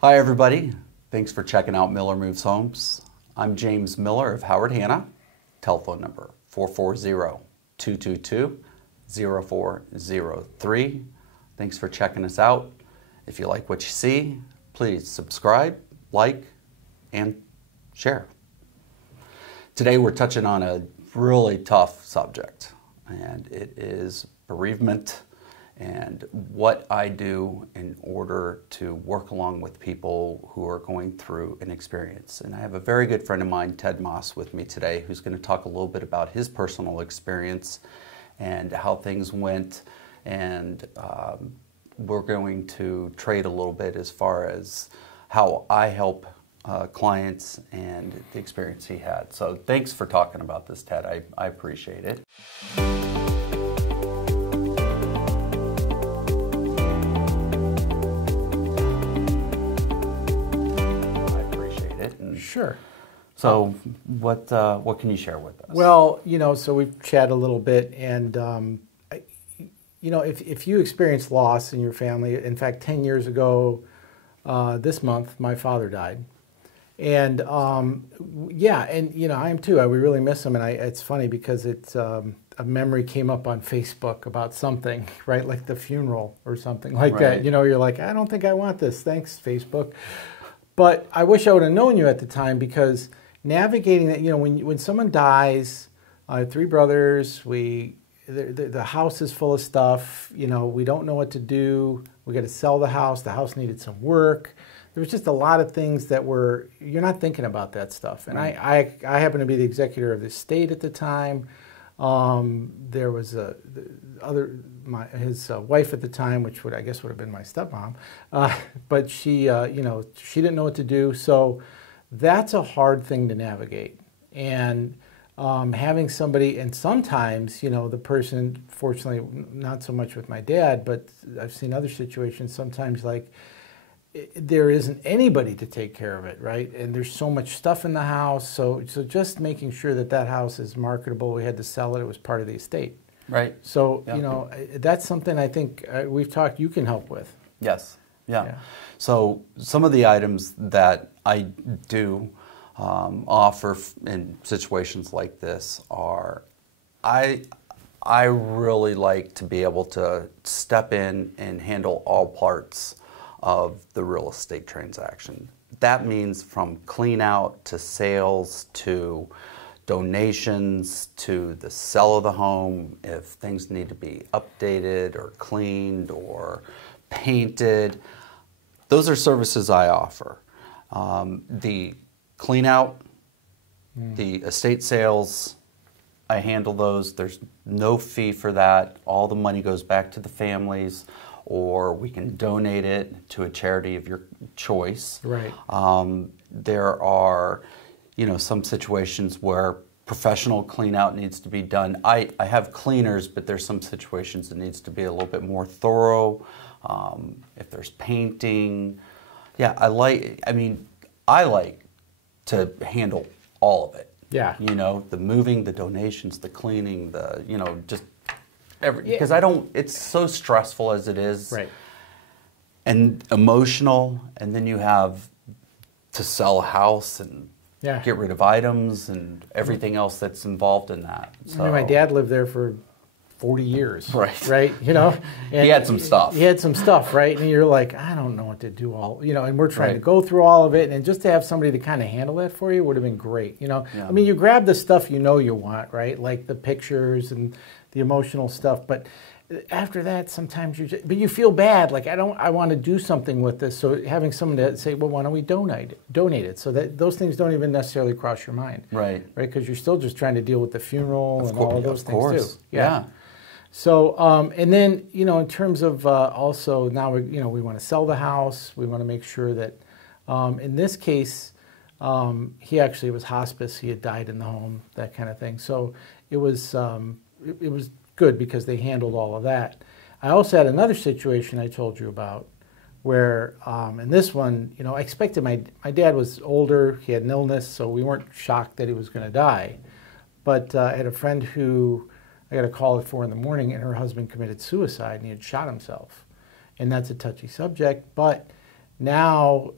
Hi everybody, thanks for checking out Miller Moves Homes. I'm James Miller of Howard Hanna. Telephone number 440-222-0403. Thanks for checking us out. If you like what you see, please subscribe, like, and share. Today we're touching on a really tough subject, and it is bereavement and what I do in order to work along with people who are going through an experience. And I have a very good friend of mine, Ted Moss, with me today, who's going to talk a little bit about his personal experience and how things went. And we're going to trade a little bit as far as how I help clients and the experience he had. So thanks for talking about this, Ted. I appreciate it. Sure. So what can you share with us? Well, so we've chatted a little bit, and if you experience loss in your family, in fact, 10 years ago this month, my father died. And yeah, and I am too. We really miss him, and it's funny because it's a memory came up on Facebook about something, right? Like the funeral or something like that. You're like, I don't think I want this. Thanks, Facebook. But I wish I would have known you at the time, because navigating that, when someone dies, I have 3 brothers, the house is full of stuff, we don't know what to do, we got to sell the house needed some work. There was just a lot of things that you're not thinking about that stuff. And I happened to be the executor of the estate at the time. There was his wife at the time, which I guess would have been my stepmom, but she didn't know what to do. So that's a hard thing to navigate. And having somebody, and sometimes, the person, fortunately, not so much with my dad, but I've seen other situations, sometimes like there isn't anybody to take care of it, right? And there's so much stuff in the house. So just making sure that house is marketable. We had to sell it. It was part of the estate. Right. So, that's something I think we've talked you can help with. Yes. Yeah. So some of the items that I do offer in situations like this are, I really like to be able to step in and handle all parts of the real estate transaction. That means from clean out to sales to donations to the sale of the home, if things need to be updated or cleaned or painted. Those are services I offer. The clean out, the estate sales, I handle those. There's no fee for that. All the money goes back to the families, or we can donate it to a charity of your choice. Right. There are some situations where professional clean out needs to be done. I have cleaners, but there's some situations that needs to be a little bit more thorough. If there's painting, I like to handle all of it. Yeah. The moving, the donations, the cleaning, just everything. Because it's so stressful as it is. Right. And emotional, and then you have to sell a house and get rid of items and everything else that's involved in that. So, my dad lived there for 40 years. Right. Right? And he had some stuff. He had some stuff, right? And you're like, I don't know what to do and we're trying to go through all of it, and just to have somebody to kind of handle that for you would have been great, I mean, you grab the stuff you want, right? Like the pictures and the emotional stuff, but after that, sometimes but you feel bad, like I want to do something with this. So having someone to say, well, why don't we donate it, so that those things don't even necessarily cross your mind, right? Because you're still just trying to deal with the funeral and all of those things too. Yeah. So and then in terms of also now we want to sell the house. We want to make sure that in this case he actually was hospice. He had died in the home, that kind of thing. So it was good because they handled all of that. I also had another situation I told you about where, in this one, I expected my dad was older, he had an illness, so we weren't shocked that he was going to die. But I had a friend who I got a call at 4 in the morning, and her husband committed suicide, and he had shot himself. And that's a touchy subject, but Now,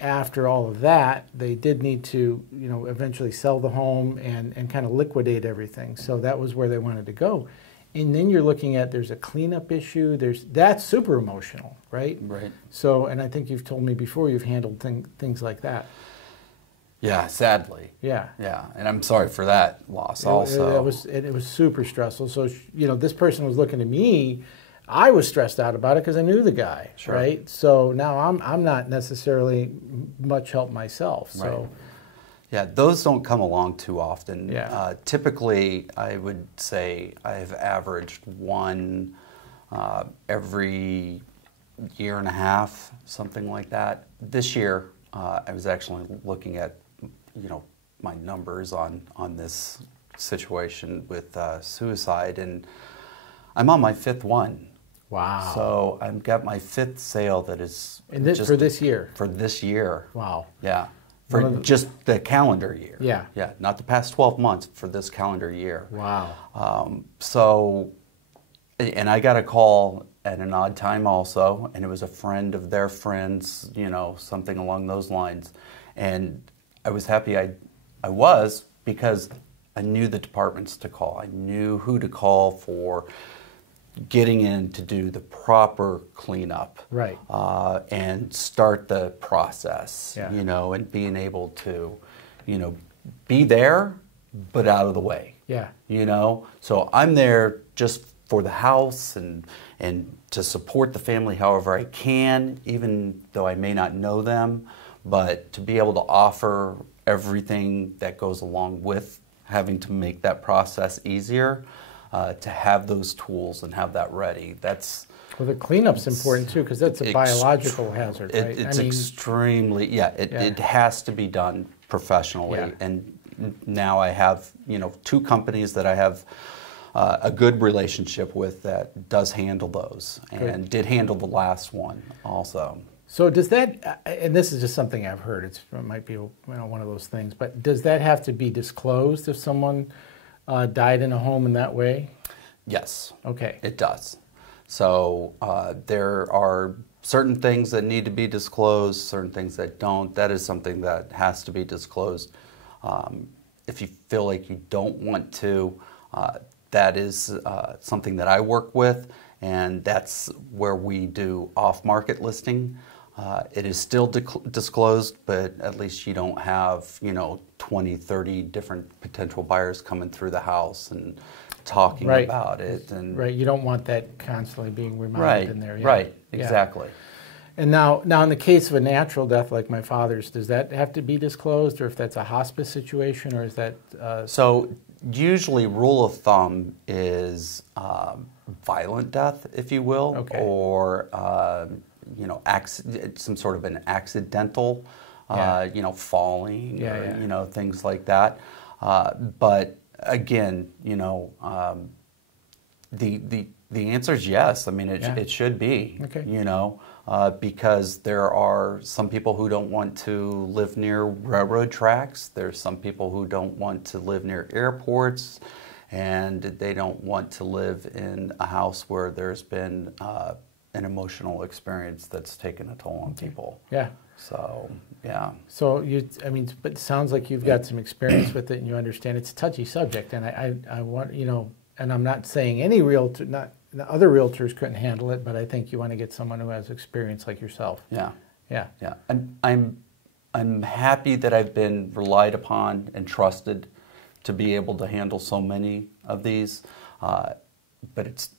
after all of that, they did need to, eventually sell the home and kind of liquidate everything. So that was where they wanted to go. And then you're looking at, there's a cleanup issue. That's super emotional, right? Right. So, and I think you've told me before you've handled things like that. Yeah, sadly. Yeah. Yeah, and I'm sorry for that loss also. It was super stressful. So, this person was looking at me. I was stressed out about it because I knew the guy, Sure. right? So now I'm not necessarily much help myself. So, right. Yeah, those don't come along too often. Yeah. Typically, I would say I've averaged one every year and a half, something like that. This year, I was actually looking at, my numbers on this situation with suicide, and I'm on my 5th one. wow. So I've got my 5th sale that is For this year. For this year. Wow. Yeah. For just the calendar year. Yeah. Yeah. Not the past 12 months, for this calendar year. Wow. And I got a call at an odd time also, and it was a friend of their friends, something along those lines. And I was happy I was, because I knew the departments to call. I knew who to call for getting in to do the proper cleanup, Right. and start the process, Yeah. and being able to, be there, but out of the way. Yeah. So I'm there just for the house and to support the family however I can, even though I may not know them, but to be able to offer everything that goes along with having to make that process easier. To have those tools and have that ready. Well, the cleanup's important too, because that's a biological hazard, right? It's extremely, it has to be done professionally. Yeah. And now I have, 2 companies that I have a good relationship with that does handle those, and did handle the last one also. So does that, and this is just something I've heard, it might be one of those things, but does that have to be disclosed if someone died in a home in that way? Yes. Okay. It does. So there are certain things that need to be disclosed, certain things that don't. That is something that has to be disclosed. If you feel like you don't want to, that is something that I work with, and that's where we do off-market listing. It is still disclosed, but at least you don't have, 20, 30 different potential buyers coming through the house and talking about it. And right, you don't want that constantly being reminded in there. Yeah. Right, exactly. Yeah. And now in the case of a natural death like my father's, does that have to be disclosed, or if that's a hospice situation, or is that... So usually rule of thumb is violent death, if you will, or... some sort of an accidental, falling, or, things like that. But again, the answer is yes. I mean, it should be, because there are some people who don't want to live near railroad tracks. There's some people who don't want to live near airports, and they don't want to live in a house where there's been an emotional experience that's taken a toll on people. Yeah. So, yeah. So but it sounds like you've got some experience with it and you understand it's a touchy subject. And I want, and I'm not saying any realtor, other realtors couldn't handle it, but I think you want to get someone who has experience like yourself. Yeah. Yeah. Yeah. I'm happy that I've been relied upon and trusted to be able to handle so many of these. But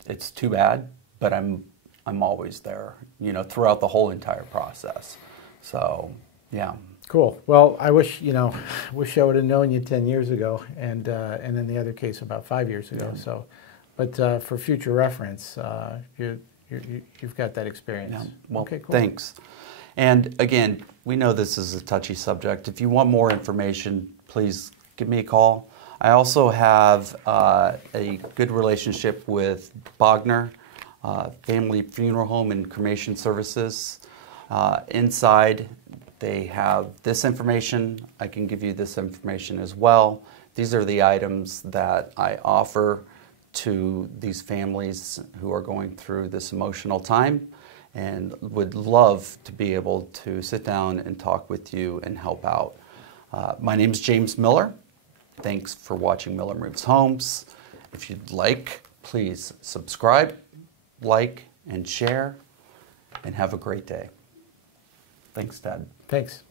it's too bad, but I'm always there, throughout the whole entire process. So, yeah. Cool. Well, I wish I would have known you 10 years ago, and then the other case about 5 years ago. Yeah. So, but for future reference, you've got that experience. Yeah. Well, okay, cool. Thanks. And again, we know this is a touchy subject. If you want more information, please give me a call. I also have a good relationship with Bogner Family Funeral Home and Cremation Services. Inside, they have this information. I can give you this information as well. These are the items that I offer to these families who are going through this emotional time. and would love to be able to sit down and talk with you and help out. My name is James Miller. Thanks for watching Miller Moves Homes. If you'd like, please subscribe, like, and share, and have a great day. Thanks, Dad. Thanks.